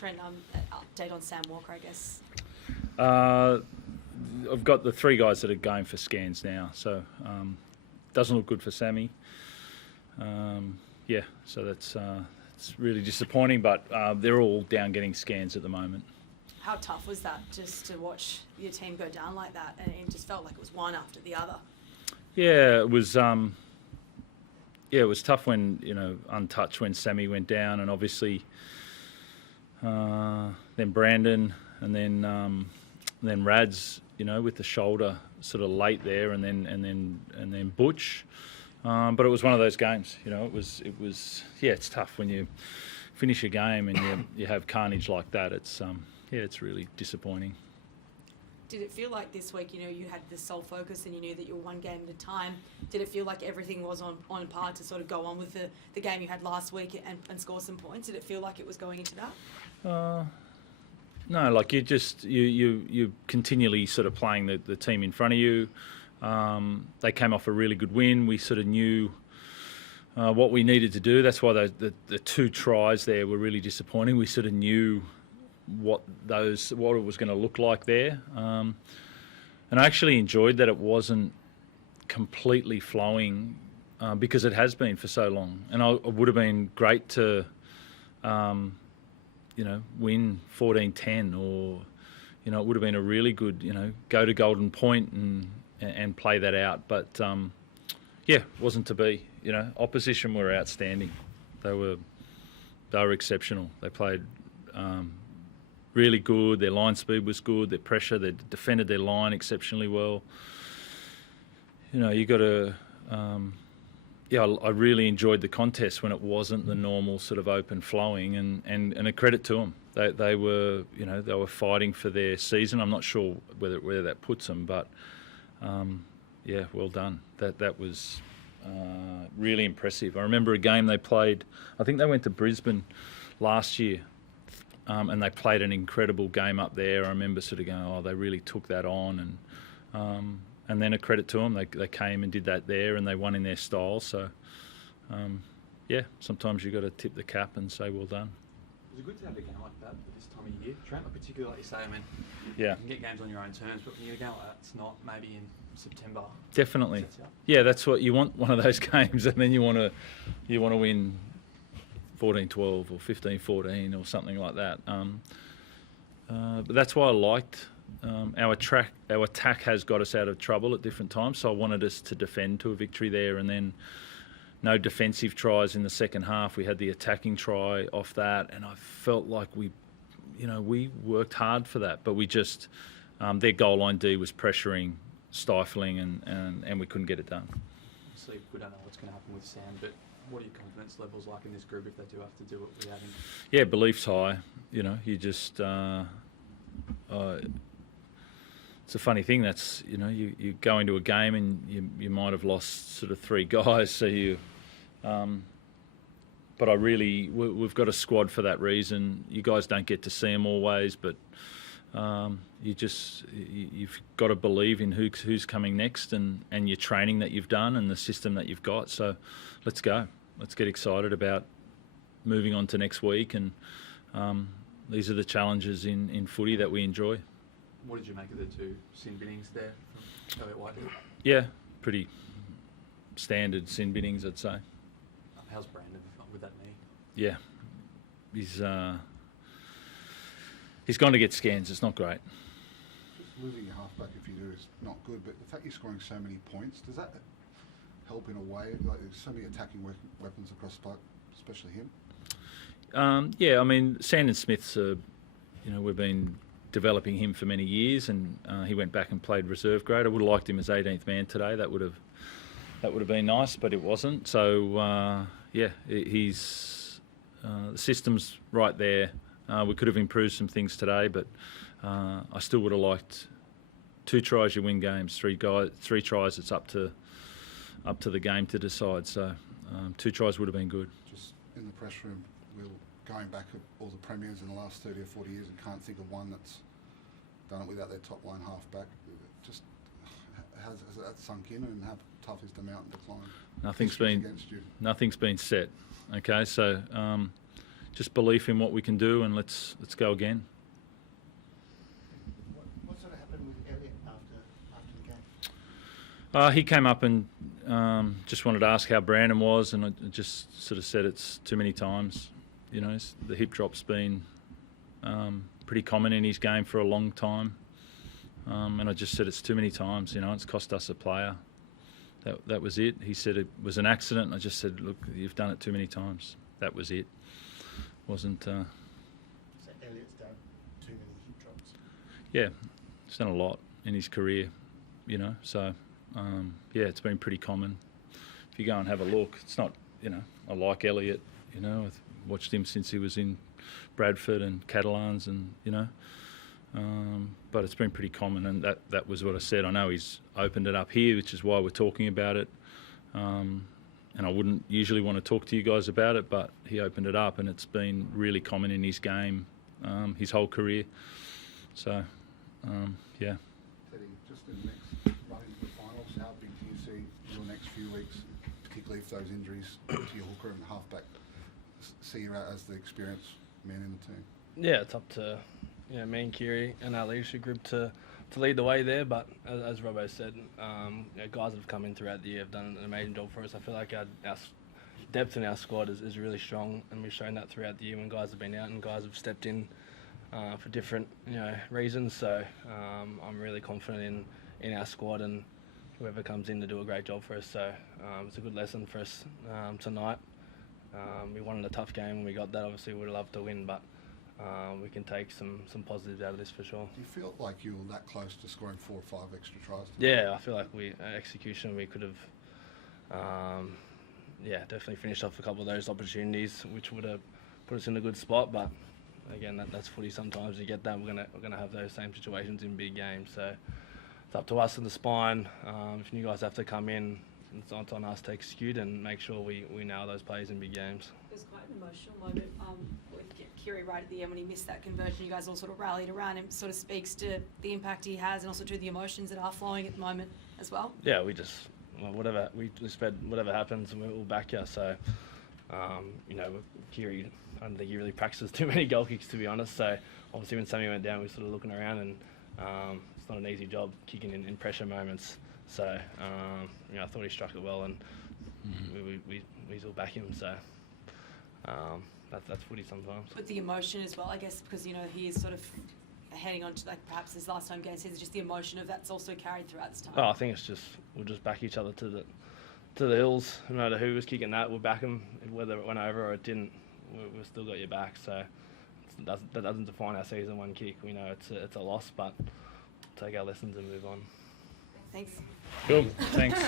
Trent, update on Sam Walker, I guess. I've got the 3 guys that are going for scans now, so doesn't look good for Sammy. So that's it's really disappointing, but they're all down getting scans at the moment. How tough was that, just to watch your team go down like that, and it just felt like it was one after the other? Yeah, it was. It was tough when, untouched when Sammy went down, and obviously then Brandon, and then Rads, with the shoulder sort of late there, and then Butch. But it was one of those games, It was. It's tough when you finish a game and you have carnage like that. It's really disappointing. Did it feel like this week, you had the sole focus and you knew that you were one game at a time? Did it feel like everything was on par to sort of go on with the game you had last week and score some points? Did it feel like it was going into that? No, like you continually sort of playing the team in front of you. They came off a really good win. We sort of knew what we needed to do. That's why the 2 tries there were really disappointing. We sort of knew what it was going to look like there, and I actually enjoyed that it wasn't completely flowing, because it has been for so long. And it would have been great to win 14-10, or it would have been a really good go to Golden Point and play that out, but wasn't to be. Opposition were outstanding. They were exceptional. They played really good. Their line speed was good. Their pressure, they defended their line exceptionally well. You got to. I really enjoyed the contest when it wasn't the normal sort of open flowing, and a credit to them. They were they were fighting for their season. I'm not sure whether that puts them, but well done. That was really impressive. I remember a game they played. I think they went to Brisbane last year. And they played an incredible game up there. I remember sort of going, they really took that on, and then a credit to them. They came and did that there, and they won in their style. So, sometimes you've got to tip the cap and say, well done. Is it good to have a game like that at this time of year, Trent? Particularly, like you say, you can get games on your own terms, but when you get a game like that, it's not maybe in September. Definitely. Yeah, that's what you want. One of those games, and then you want to win 14-12 or 15-14 or something like that. But that's why I liked our attack has got us out of trouble at different times, so I wanted us to defend to a victory there, and then no defensive tries in the second half. We had the attacking try off that, and I felt like we worked hard for that, but we just their goal line D was pressuring, stifling, and we couldn't get it done. Obviously, we don't know what's going to happen with Sam, but what are your confidence levels like in this group if they do have to do it without him? Yeah, belief's high. You just it's a funny thing. That's you go into a game and you might have lost sort of 3 guys, so you. But we've got a squad for that reason. You guys don't get to see them always, but you've got to believe in who's coming next and your training that you've done and the system that you've got. So let's go. Let's get excited about moving on to next week. And these are the challenges in footy that we enjoy. What did you make of the 2 sin binnings there from Whitehead? Yeah, pretty standard sin binnings, I'd say. How's Brandon with that knee? Yeah, he's gone to get scans. It's not great. Just losing your halfback if you do is not good, but the fact you're scoring so many points, does that help in a way? Like there's so many attacking weapons across the park, especially him. I mean, Sandon Smith's we've been developing him for many years, and he went back and played reserve grade. I would have liked him as 18th man today. That would have been nice, but it wasn't. So he's the system's right there. We could have improved some things today, but I still would have liked 2 tries you win games. 3 tries it's up to the game to decide. So 2 tries would have been good. Just in the press room, we're going back at all the premiers in the last 30 or 40 years and can't think of one that's done it without their top line halfback. Just has that sunk in, and how tough is the mountain to climb? Nothing's been set. Okay, so just belief in what we can do, and let's go again. What sort of happened with Elliott after the game? He came up and just wanted to ask how Brandon was, and I just sort of said it's too many times. You know, the hip drop's been pretty common in his game for a long time, and I just said it's too many times. You know, it's cost us a player. That was it. He said it was an accident, and I just said, look, you've done it too many times. That was it. Wasn't. So Elliott's done too many hip drops. Yeah, he's done a lot in his career. You know, so yeah, it's been pretty common. If you go and have a look, it's not. You know, I like Elliott. You know, I've watched him since he was in Bradford and Catalans, and you know. But it's been pretty common, and that was what I said. I know he's opened it up here, which is why we're talking about it. And I wouldn't usually want to talk to you guys about it, but he opened it up, and it's been really common in his game his whole career. So, yeah. Teddy, just in the next run into the finals, how big do you see your next few weeks, particularly if those injuries to your hooker and halfback see you out as the experienced man in the team? Yeah, it's up to me and Kiri and our leadership group to lead the way there. But as Robbo said, guys that have come in throughout the year have done an amazing job for us. I feel like our depth in our squad is really strong, and we've shown that throughout the year when guys have been out and guys have stepped in for different reasons. So I'm really confident in our squad and whoever comes in to do a great job for us. So it's a good lesson for us tonight. We wanted a tough game when we got that. Obviously, we would have loved to win, but we can take some positives out of this for sure. Do you feel like you were that close to scoring 4 or 5 extra tries? Yeah, I feel like execution, we could have, definitely finished off a couple of those opportunities, which would have put us in a good spot. But again, that's footy. Sometimes you get that. We're gonna have those same situations in big games. So it's up to us in the spine. If you guys have to come in, it's on us to execute and make sure we nail those plays in big games. It was quite an emotional moment with Kiri right at the end when he missed that conversion. You guys all sort of rallied around him. Sort of speaks to the impact he has and also to the emotions that are flowing at the moment as well. Yeah, whatever happens, we'll back you. So, Kiri, I don't think he really practices too many goal kicks, to be honest. So obviously when Sammy went down, we were sort of looking around, and it's not an easy job kicking in pressure moments. So I thought he struck it well, and we all back him. So that's footy sometimes. But the emotion as well, I guess, because he is sort of heading on to perhaps his last home game. So it's just the emotion of that's also carried throughout this time. Oh, I think we'll just back each other to the hills. No matter who was kicking that, we'll back him. Whether it went over or it didn't, we've still got your back. So that doesn't define our season. One kick, we know it's a loss, but take our lessons and move on. Thanks. Cool. Thanks.